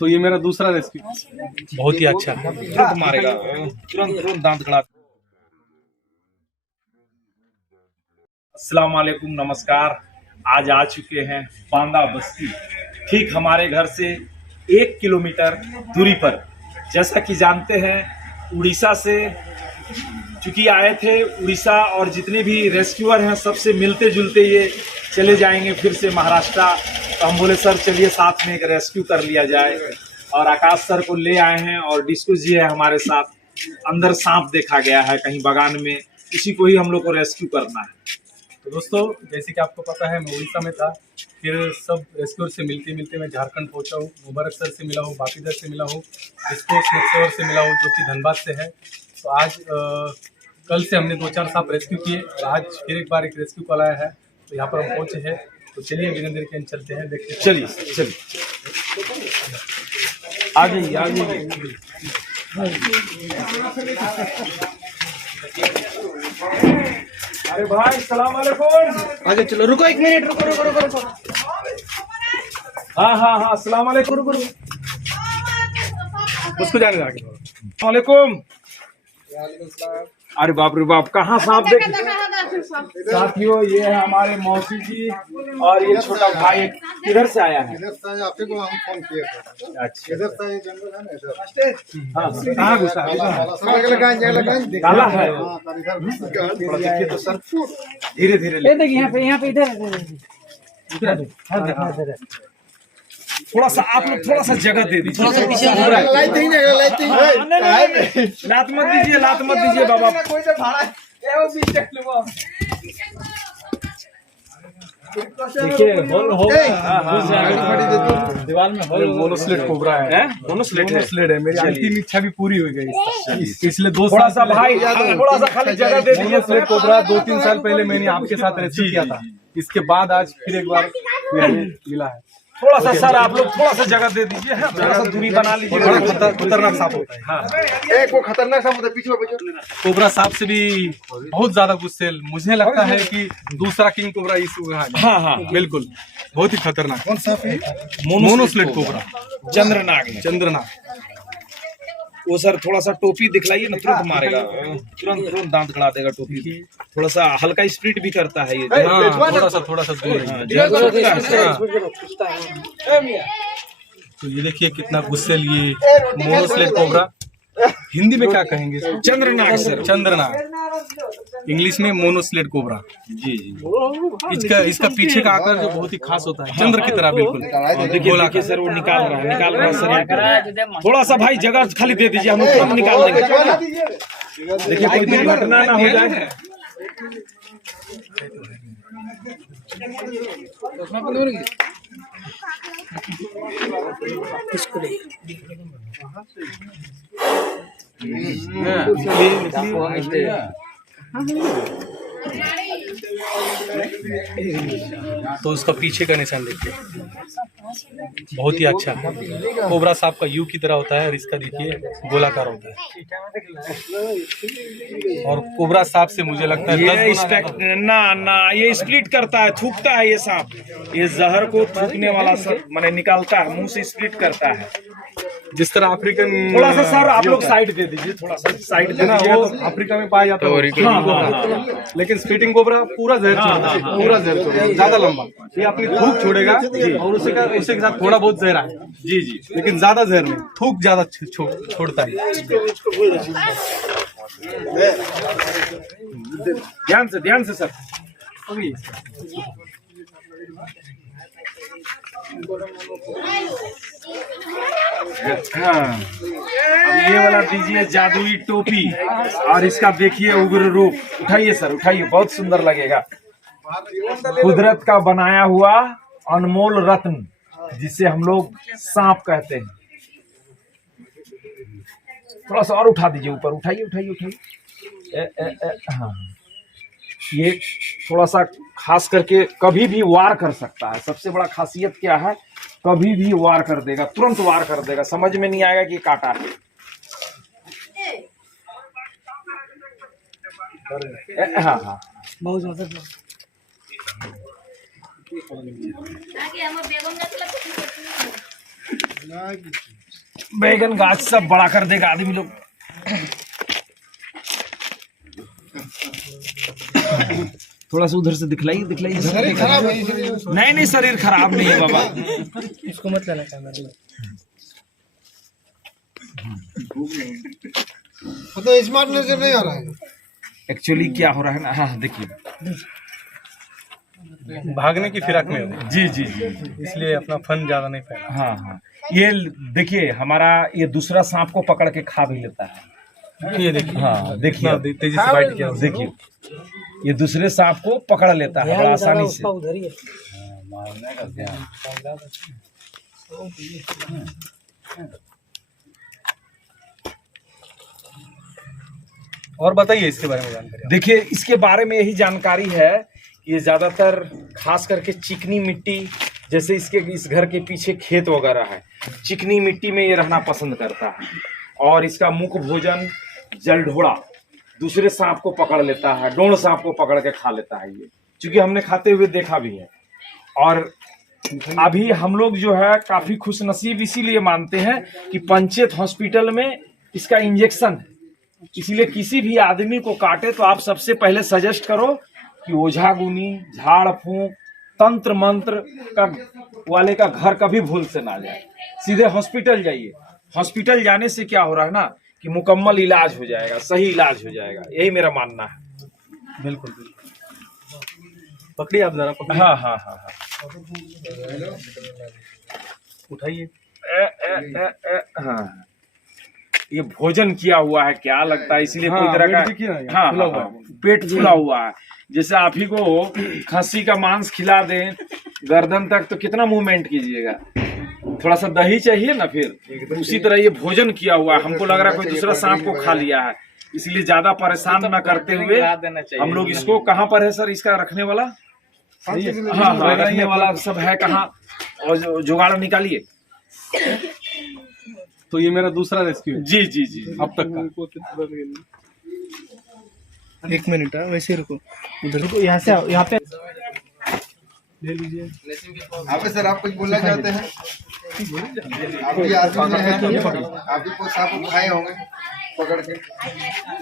तो ये मेरा दूसरा रेस्क्यू, बहुत ही अच्छा। तुरंत मारेगा, तुरंत तुरंत दांत गड़ा। अस्सलाम वालेकुम, नमस्कार। आज आ चुके हैं बांदा बस्ती, ठीक हमारे घर से 1 किलोमीटर दूरी पर। जैसा कि जानते हैं उड़ीसा से चूंकि आए थे, उड़ीसा और जितने भी रेस्क्यूअर हैं सबसे मिलते जुलते ये चले जाएंगे फिर से महाराष्ट्र। तो हम बोले सर चलिए साथ में एक रेस्क्यू कर लिया जाए, और आकाश सर को ले आए हैं और डिस्को जी है हमारे साथ। अंदर सांप देखा गया है कहीं बगान में, इसी को ही हम लोग को रेस्क्यू करना है। तो दोस्तों, जैसे कि आपको पता है मैं उड़ीसा में था, फिर सब रेस्क्यूअर से मिलते मिलते मैं झारखंड पहुंचा हूँ। मुबारक सर से मिला हूँ, बापीदर से मिला हूँ, डिस्को स्नेक्सर से मिला हूँ जो कि धनबाद से है। तो आज कल से हमने 2-4 सांप रेस्क्यू किए और आज फिर एक बार एक रेस्क्यू कॉल आया है, तो यहाँ पर हम पहुँचे हैं। तो चलिए वीरेंद्र के चलते हैं, देखते हैं। चलिए चलिए, आ जाइए आ जाइए। अरे भाई सलाम वालेकुम। आगे चलो, रुको 1 मिनट, रुको रुको रुको रुको। हाँ हाँ हाँ, सलाम वालेकुम। रुको उसको जाने दो आगे। वालेकुम। अरे बाप रे बाप, कहाँ सांप देख। साथियों ये है हमारे मौसी जी और ये छोटा भाई किधर से आया है? इधर से आपके को हम फोन किए थे। अच्छा, इधर से ये जंगल है ना, इधर हाँ कहाँ घुसा है? काला है। थोड़ा देखिए तो सर, धीरे धीरे ले। यहाँ पे इधर थोड़ा सा आप लोग थोड़ा सा जगह दे दीजिए, थोड़ा सा पीछे। लात मत दीजिए, लात मत दीजिए बाबा। देखिए होल होगा, दीवार में होल। मोनोस्लेट कोबरा है, मोनोस्लेट है। मोनोस्लेट है। मेरी अंतिम इच्छा भी पूरी हो गई पिछले 2 थोड़ा साल सा भाई, थोड़ा सा खाली जगह दे दीजिए। मोनोस्लेट कोबरा 2-3 साल पहले मैंने आपके साथ रेस्क्यू किया था। इसके बाद आज फिर एक बार मिला है। थोड़ा सा सर आप लोग थोड़ा सा जगह दे दीजिए, थोड़ा सा दूरी बना लीजिए। खतरनाक सांप होता है। हाँ, एक वो खतरनाक सांप होता है, पीछे कोबरा सांप से भी बहुत ज्यादा गुस्सेल मुझे लगता है कि दूसरा किंग कोबरा इस हाँ हाँ बिल्कुल बहुत ही खतरनाक। कौन सांप है? मोनोस्लेट कोबरा, चंद्रनाग है। चंद्रनाग। वो सर थोड़ा सा टोपी दिखलाइए ना, तुरंत मारेगा, तुरंत तुरंत दांत गड़ा देगा टोपी। थोड़ा सा हल्का स्प्रिट भी करता है ये। हाँ, थोड़ा सा दूर है। तो ये देखिए कितना गुस्सेल ये मोनोस्लेट कोबरा। हिंदी में क्या कहेंगे इसको? चंद्रनाग सर, चंद्रनाग। इंग्लिश में मोनोस्लेट कोबरा। जी जी। इसका पीछे का आकार जो बहुत ही खास होता है, चंद्र की तरह बिल्कुल। देखिए देखिए सर, वो निकाल रहा है सर। थोड़ा सा भाई जगह खाली दे दीजिए, हम लोग तुरंत निकाल देंगे। देखिए कोई दुर्घटना ना हो जाए। तो उसका पीछे का निशान देखिए, बहुत ही अच्छा। कोबरा सांप का यू की तरह होता है और इसका देखिए गोलाकार होता है। और कोबरा सांप से मुझे लगता है ये स्प्लिट करता है, थूकता है ये सांप। ये जहर को थूकने वाला माने निकालता है, मुंह से स्प्लिट करता है। जिस तरह अफ्रीकन, थोड़ा सा सर आप लोग साइड दे दीजिए, थोड़ा सा साइड दे दीजिए। वो अफ्रीका में पाया जाता है, लेकिन स्प्लिटिंग कोबरा पूरा जहर छोड़ता है, पूरा जहर छोड़ता है, ज्यादा लंबा। ये अपनी थूक छोड़ेगा और उसी के साथ थोड़ा बहुत जहर है। जी जी, लेकिन ज्यादा जहर नहीं, थूक ज्यादा छोड़ता है। ध्यान से सर। हाँ, अब ये वाला दीजिए जादुई टोपी, और इसका देखिए उग्र रूप। उठाइए सर, उठाइए, बहुत सुंदर लगेगा। कुदरत का बनाया हुआ अनमोल रत्न, जिसे हम लोग सांप कहते हैं। थोड़ा सा और उठा दीजिए ऊपर, उठाइए। हाँ, ये थोड़ा सा खास करके कभी भी वार कर सकता है। सबसे बड़ा खासियत क्या है, कभी भी वार कर देगा, तुरंत वार कर देगा, समझ में नहीं आएगा कि काटा है। हाँ हाँ, बहुत ज्यादा। बैगन गाछ सब बड़ा कर देगा आदमी लोग। थोड़ा सा उधर से दिखलाई दिखलाई। शरीर खराब है इसलिए। नहीं नहीं, शरीर खराब नहीं है बाबा। इसको मत लेना कैमरा। मतलब स्मार्ट नजर नहीं आ रहा है। एक्चुअली क्या हो रहा है ना, हाँ देखिए, भागने की फिराक में हो, जी जी जी, इसलिए अपना फन ज्यादा नहीं फैला। हाँ हाँ, ये देखिए हमारा ये दूसरा सांप को पकड़ के खा भी लेता है। ये देखिए, हाँ देखिए, तेजी से बाइट किया उसने। देखिए ये दूसरे सांप को पकड़ लेता है बड़ा आसानी से। और बताइए इसके बारे में जानकारी। देखिए इसके बारे में यही जानकारी है, ये ज्यादातर खास करके चिकनी मिट्टी, जैसे इसके इस घर के पीछे खेत वगैरह है, चिकनी मिट्टी में ये रहना पसंद करता है। और इसका मुख्य भोजन जलढोड़ा, दूसरे सांप को पकड़ लेता है, डोड़ सांप को पकड़ के खा लेता है ये, क्योंकि हमने खाते हुए देखा भी है। और अभी हम लोग जो है काफी खुश नसीब इसीलिए मानते हैं कि पंचायत हॉस्पिटल में इसका इंजेक्शन है। इसीलिए किसी भी आदमी को काटे तो आप सबसे पहले सजेस्ट करो कि ओझा गुनी, झाड़ फूंक, तंत्र मंत्र का वाले का घर कभी भूल से ना जाए, सीधे हॉस्पिटल जाइए। हॉस्पिटल जाने से क्या हो रहा है ना कि मुकम्मल इलाज हो जाएगा, सही इलाज हो जाएगा, यही मेरा मानना है। बिल्कुल बिल्कुल। पकड़िए आप जरा, पकड़िए। हाँ हाँ हाँ हाँ, उठाइए। हाँ, ये भोजन किया हुआ है क्या लगता है, इसलिए हाँ, कोई तरह पेट देखिए ना, का हाँ, फूला हाँ, हुआ हाँ, है। पेट फूला हुआ है। जैसे आप ही को खस्सी का मांस खिला दें गर्दन तक तो कितना मूवमेंट कीजिएगा, थोड़ा सा दही चाहिए ना, फिर उसी तरह ये भोजन किया हुआ है। हमको लग रहा है कोई दूसरा सांप को खा लिया है, इसलिए ज्यादा परेशान न करते हुए हम लोग इसको, कहाँ पर है सर इसका रखने वाला, हाँ हाँ रखने वाला सब है कहाँ, और जुगाड़ निकालिए। तो ये मेरा दूसरा रेस्क्यू है जी जी जी, अब तक का। एक मिनट है, वैसे रुको, उधर रुको, यहाँ से आओ, यहाँ पे ले लीजिए। आप सर आप कुछ बोलना चाहते हैं? आप भी आदमी में हैं, आप भी कुछ सांप खाए होंगे पकड़ के।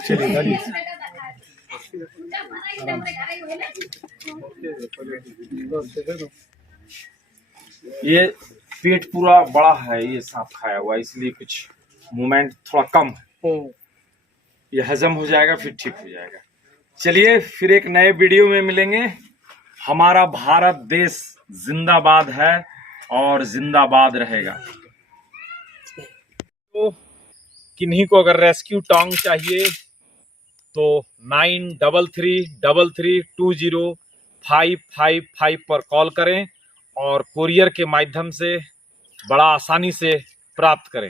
चलिए गाड़ी। ये पेट पूरा बड़ा है, ये सांप खाया हुआ, इसलिए कुछ मूवमेंट थोड़ा कम है। ये हजम हो जाएगा फिर ठीक हो जाएगा। चलिए फिर एक नए वीडियो में मिलेंगे। हमारा भारत देश जिंदाबाद है और जिंदाबाद रहेगा। तो किन्हीं को अगर रेस्क्यू टॉन्ग चाहिए तो 9333205555 पर कॉल करें और कुरियर के माध्यम से बड़ा आसानी से प्राप्त करें।